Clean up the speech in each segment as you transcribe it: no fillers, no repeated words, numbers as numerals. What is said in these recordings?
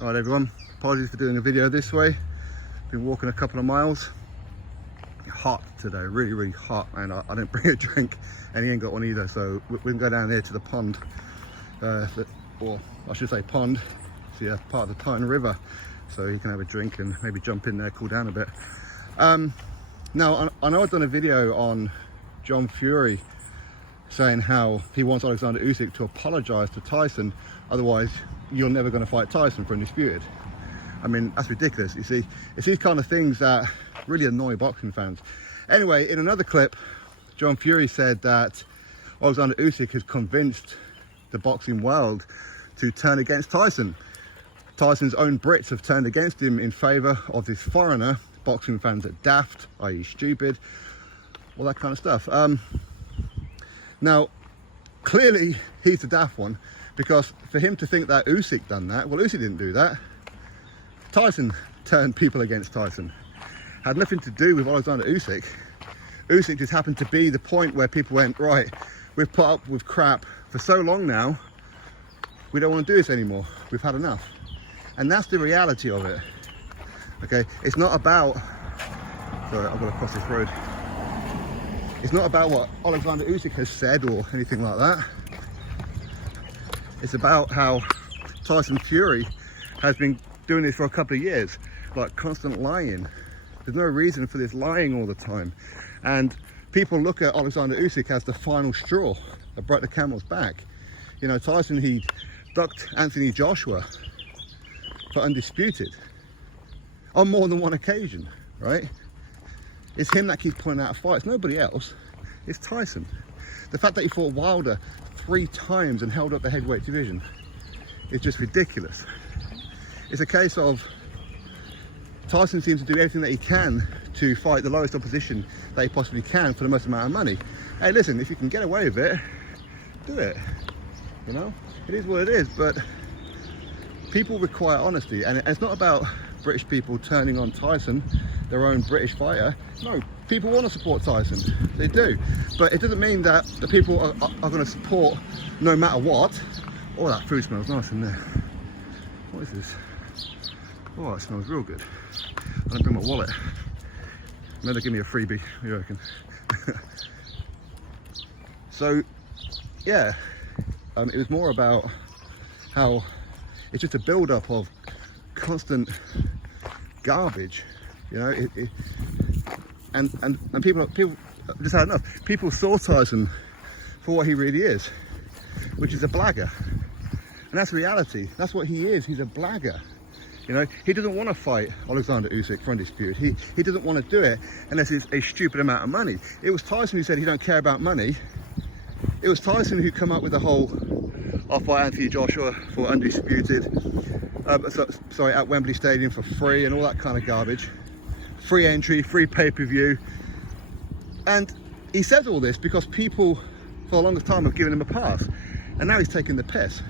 Alright everyone, apologies for doing a video this way. Been walking a couple of miles. Hot today, really hot, and I didn't bring a drink and he ain't got one either, so we can go down there to the pond, or I should say pond, it's part of the Tyne River, so he can have a drink and maybe jump in there, cool down a bit. Now I know I've done a video on John Fury saying how he wants Oleksandr Usyk to apologise to Tyson, otherwise you're never going to fight Tyson for undisputed. I mean, that's ridiculous. You see, it's these kind of things that really annoy boxing fans. Anyway, in another clip, John Fury said that Oleksandr Usyk has convinced the boxing world to turn against Tyson. Tyson's own Brits have turned against him in favour of this foreigner. Boxing fans are daft, i.e. stupid, all that kind of stuff. Now, clearly he's the daft one, because for him to think that Usyk done that, well, Usyk didn't do that. Tyson turned people against Tyson. Had nothing to do with Oleksandr Usyk. Usyk just happened to be the point where people went, right, we've put up with crap for so long now, we don't want to do this anymore, we've had enough. And that's the reality of it. Okay, it's not about, sorry, I've got to cross this road. It's not about what Oleksandr Usyk has said or anything like that. It's about how Tyson Fury has been doing this for a couple of years, like constant lying. There's no reason for this lying all the time. And people look at Oleksandr Usyk as the final straw that broke the camel's back. You know, Tyson, he ducked Anthony Joshua for undisputed on more than one occasion, right? It's him that keeps pulling out fights, nobody else. It's Tyson. The fact that he fought Wilder 3 times and held up the heavyweight division is just ridiculous. It's a case of Tyson seems to do everything that he can to fight the lowest opposition that he possibly can for the most amount of money. Hey, listen, if you can get away with it, do it. You know, it is what it is, but people require honesty, and it's not about British people turning on Tyson, their own British fighter. No, people want to support Tyson, they do, but it doesn't mean that the people are going to support no matter what. Oh, that food smells nice in there. What is this? Oh, it smells real good. I'm gonna bring my wallet. Maybe give me a freebie, what do you reckon? So yeah, it was more about how it's just a build-up of constant garbage, you know. And people just had enough. People saw Tyson for what he really is, which is a blagger, and that's reality. That's what he is. He's a blagger. You know, he doesn't want to fight Oleksandr Usyk for undisputed. He doesn't want to do it unless it's a stupid amount of money. It was Tyson who said he don't care about money. It was Tyson who come up with the whole, I'll fight Anthony Joshua for undisputed, at Wembley Stadium for free and all that kind of garbage. Free entry, free pay-per-view. And he says all this because people for the longest time have given him a pass. And now he's taking the piss.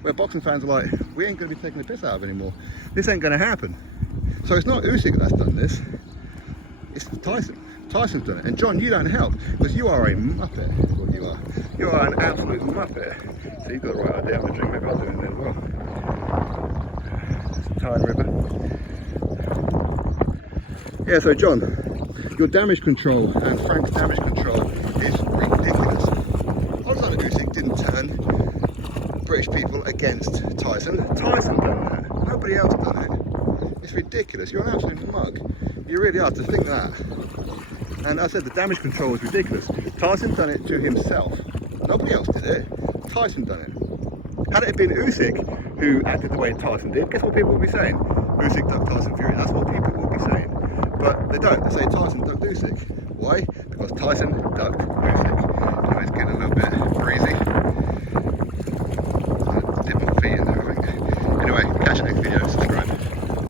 Where boxing fans are like, we ain't going to be taking the piss out of anymore. This ain't going to happen. So it's not Usyk that's done this. It's Tyson. Tyson's done it. And John, you don't help, because you are a muppet. That's what you are. You are an absolute muppet. So you've got the right idea. I'm going to drink, maybe I'll do it then as well. It's the Tyne River. Yeah, so John, your damage control and Frank's damage control is ridiculous. Oleksandr Usyk didn't turn British people against Tyson. Tyson done that. Nobody else done it. It's ridiculous. You're an absolute mug. You really are, to think that. And I said the damage control is ridiculous. Tyson done it to himself. Nobody else did it. Tyson done it. Had it been Usyk who acted the way Tyson did, guess what people would be saying? Usyk ducked Tyson Fury. That's what people would be saying. But they don't. They say Tyson ducked Usyk. Why? Because Tyson ducked Usyk. You know, it's getting a little bit